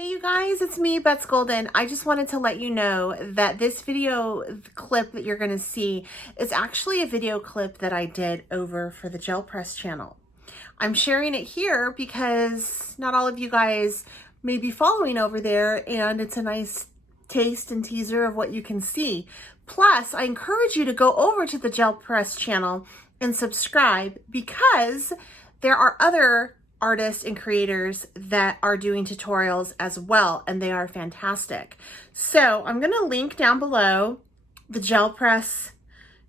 Hey you guys, it's me, Bets Golden. I just wanted to let you know that this video clip that you're going to see is actually a video clip that I did over for the Gel Press channel. I'm sharing it here because not all of you guys may be following over there, and it's a nice taste and teaser of what you can see. Plus, I encourage you to go over to the Gel Press channel and subscribe because there are other artists and creators that are doing tutorials as well, and they are fantastic. So I'm going to link down below the Gel Press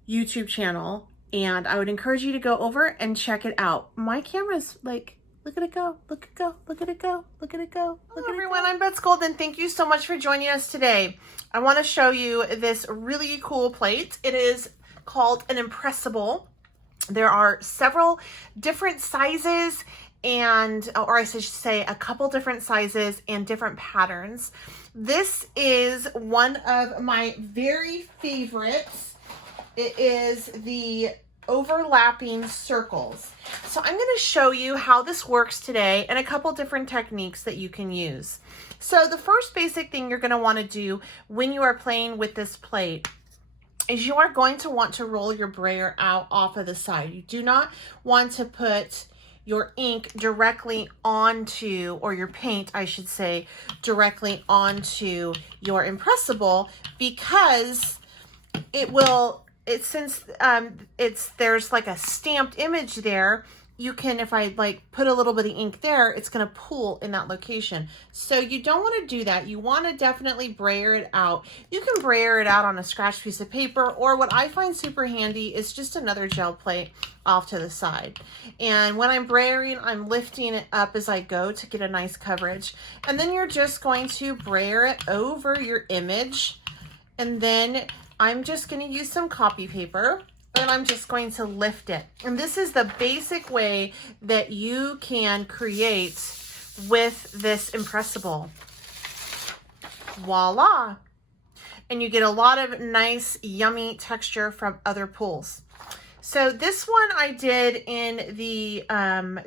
YouTube channel, and I would encourage you to go over and check it out. My camera's like, look at it go, look at it go, look at it go, look at it go. Hello everyone, I'm Bets Golden. Thank you so much for joining us today. I want to show you this really cool plate. It is called an Impressable. There are several different sizes, or I should say a couple different sizes and different patterns. This is one of my very favorites. It is the overlapping circles. So I'm going to show you how this works today and a couple different techniques that you can use. So the first basic thing you're going to want to do when you are playing with this plate is you are going to want to roll your brayer out off of the side. You do not want to put your ink directly onto, or your paint, I should say, directly onto your Impressable, because since there's like a stamped image there, you can, if I like put a little bit of ink there, it's going to pool in that location. So you don't want to do that. You want to definitely brayer it out. You can brayer it out on a scratch piece of paper, or what I find super handy is just another gel plate off to the side. And when I'm brayering, I'm lifting it up as I go to get a nice coverage. And then you're just going to brayer it over your image. And then I'm just going to use some copy paper, and I'm just going to lift it. And this is the basic way that you can create with this Impressable. Voila! And you get a lot of nice, yummy texture from other pools. So this one I did in the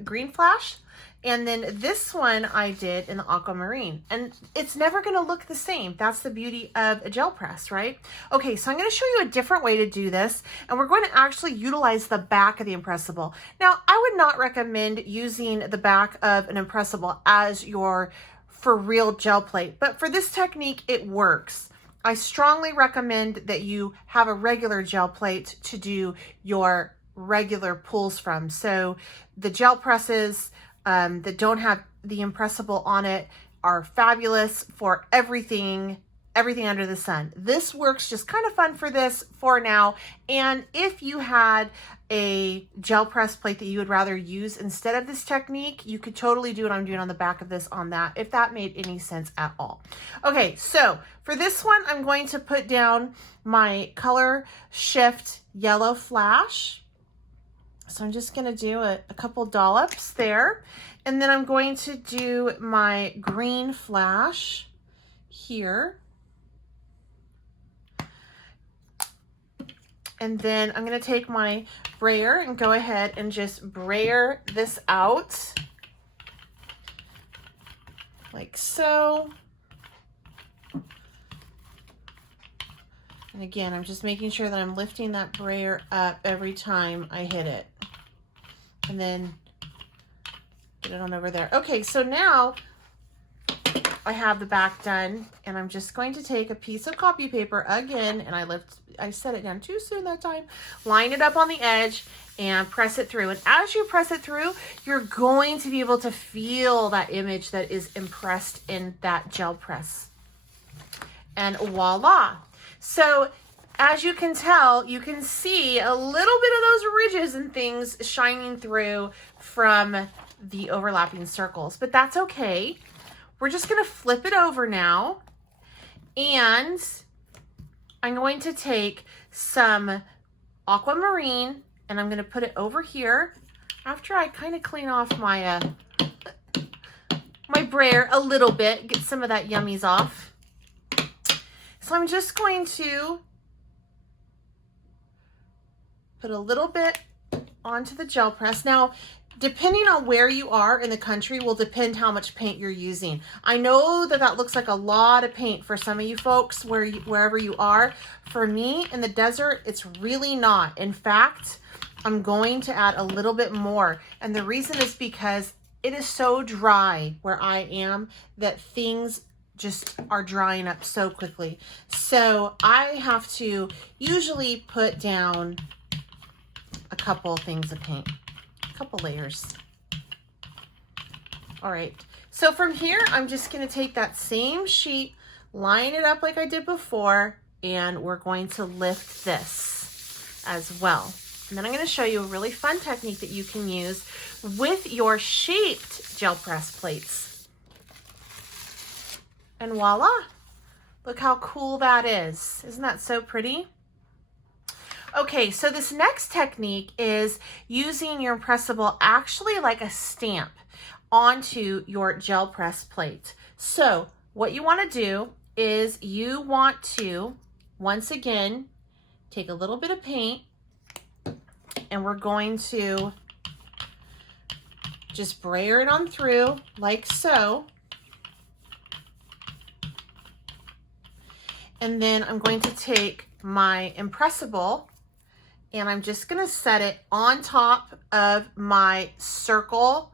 green flash, and then this one I did in the aquamarine. And it's never going to look the same. That's the beauty of a gel press, right? Okay, so I'm going to show you a different way to do this, and we're going to actually utilize the back of the Impressable. Now, I would not recommend using the back of an Impressable as your for real gel plate, but for this technique, it works. I strongly recommend that you have a regular gel plate to do your regular pulls from. So the gel presses that don't have the Impressable on it are fabulous for everything under the sun. This works just kind of fun for this for now. And if you had a gel press plate that you would rather use instead of this technique, you could totally do what I'm doing on the back of this on that, if that made any sense at all. Okay, so for this one, I'm going to put down my color shift yellow flash. So I'm just going to do a couple dollops there. And then I'm going to do my green flash here. And then I'm going to take my brayer and go ahead and just brayer this out like so. And again, I'm just making sure that I'm lifting that brayer up every time I hit it. And then get it on over there. Okay, so now I have the back done, and I'm just going to take a piece of copy paper again, and I set it down too soon that time, line it up on the edge and press it through. And as you press it through, you're going to be able to feel that image that is impressed in that gel press. And voila. So as you can tell, you can see a little bit of those ridges and things shining through from the overlapping circles, but that's okay. We're just going to flip it over now, and I'm going to take some aquamarine, and I'm going to put it over here after I kind of clean off my my brayer a little bit, get some of that yummies off. So I'm just going to put a little bit onto the gel press. Now, depending on where you are in the country will depend how much paint you're using. I know that that looks like a lot of paint for some of you folks wherever you are. For me in the desert, it's really not. In fact, I'm going to add a little bit more. And the reason is because it is so dry where I am that things just are drying up so quickly. So I have to usually put down a couple things of paint. Couple layers. All right, so from here I'm just going to take that same sheet, line it up like I did before, and we're going to lift this as well. And then I'm going to show you a really fun technique that you can use with your shaped gel press plates. And voila, look how cool that is. Isn't that so pretty? Okay, so this next technique is using your impressible actually like a stamp onto your gel press plate. So what you want to do is you want to, once again, take a little bit of paint and we're going to just brayer it on through like so. And then I'm going to take my impressible and I'm just gonna set it on top of my circle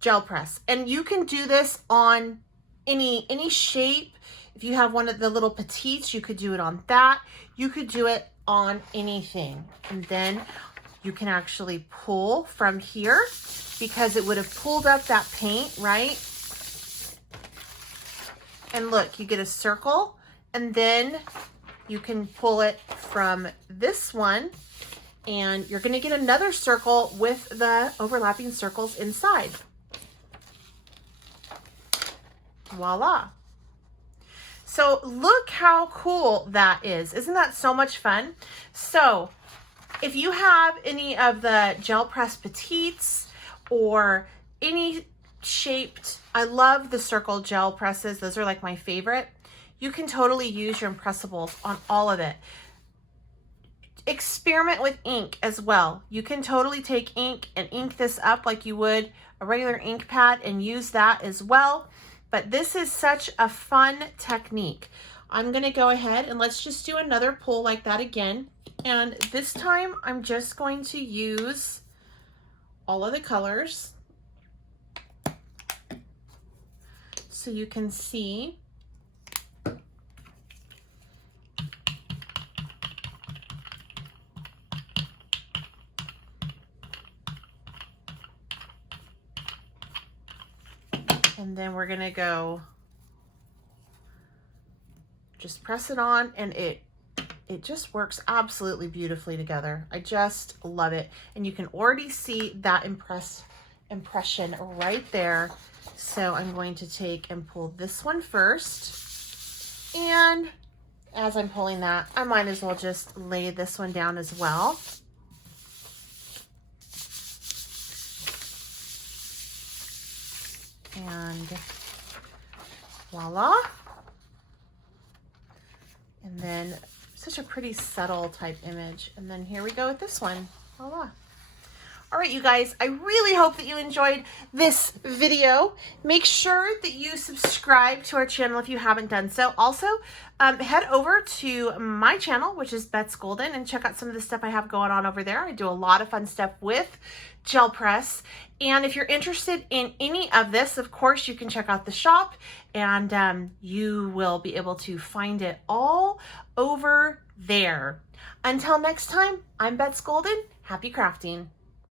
gel press. And you can do this on any shape. If you have one of the little petites, you could do it on that. You could do it on anything. And then you can actually pull from here because it would have pulled up that paint, right? And look, you get a circle, and then you can pull it from this one and you're going to get another circle with the overlapping circles inside. Voila. So look how cool that is. Isn't that so much fun? So if you have any of the gel press petites or any shaped, I love the circle gel presses. Those are like my favorite. You can totally use your impressibles on all of it. Experiment with ink as well. You can totally take ink and ink this up like you would a regular ink pad and use that as well. But this is such a fun technique. I'm gonna go ahead and let's just do another pull like that again. And this time I'm just going to use all of the colors so you can see. And then we're gonna go just press it on, and it just works absolutely beautifully together. I just love it. And you can already see that impression right there. So I'm going to take and pull this one first. And as I'm pulling that, I might as well just lay this one down as well. And voila. And then such a pretty subtle type image. And then here we go with this one. Voila. All right, you guys, I really hope that you enjoyed this video. Make sure that you subscribe to our channel if you haven't done so. Also, head over to my channel, which is Bets Golden, and check out some of the stuff I have going on over there. I do a lot of fun stuff with gel press. And if you're interested in any of this, of course, you can check out the shop, and you will be able to find it all over there. Until next time, I'm Bets Golden. Happy crafting.